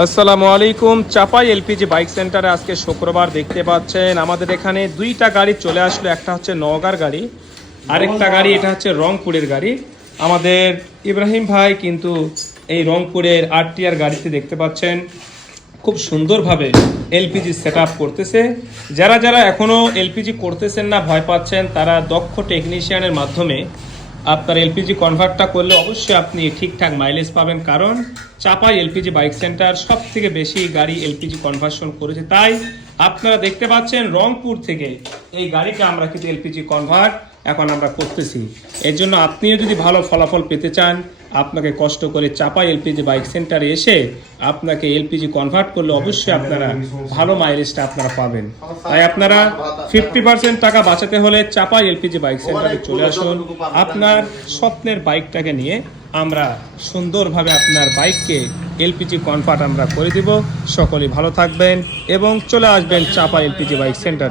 আসসালামু আলাইকুম। চাপাই LPG bike সেন্টারে আজকে শুক্রবার দেখতে পাচ্ছেন আমাদের এখানে দুইটা গাড়ি চলে আসলো। একটা হচ্ছে নওগাঁর গাড়ি, আরেকটা গাড়ি এটা হচ্ছে রংপুরের গাড়ি। আমাদের ইব্রাহিম ভাই কিন্তু এই রংপুরের আরটিআর গাড়িতে দেখতে পাচ্ছেন খুব সুন্দরভাবে এলপিজি সেট আপ করতেছে। যারা যারা এখনও এলপিজি করতেছেন না, ভয় পাচ্ছেন, তারা দক্ষ টেকনিশিয়ানের মাধ্যমে আপনার এলপিজি কনভার্টটা করলে অবশ্যই আপনি ঠিকঠাক মাইলেজ পাবেন। কারণ চাপাই এলপিজি বাইক সেন্টার সব থেকে বেশি গাড়ি এলপিজি কনভার্সন করেছে। তাই আপনারা দেখতে পাচ্ছেন রংপুর থেকে এই গাড়িটা আমরা কিন্তু এলপিজি কনভার্ট এখন আমরা করতেছি। এর জন্য আপনিও যদি ভালো ফলাফল পেতে চান, আপনাকে কষ্ট করে চাপাই এলপিজি বাইক সেন্টারে এসে আপনাকে এলপিজি কনভার্ট করলে অবশ্যই আপনারা ভালো মাইলেজটা আপনারা পাবেন। তাই আপনারা 50% টাকা বাঁচাতে হলে চাপাই এলপিজি বাইক সেন্টারে চলে আসুন। আপনার স্বপ্নের বাইকটাকে নিয়ে আমরা সুন্দরভাবে আপনার বাইককে এলপিজি কনভার্ট আমরা করে দিব। সকলেই ভালো থাকবেন এবং চলে আসবেন চাপাই এলপিজি বাইক সেন্টারে।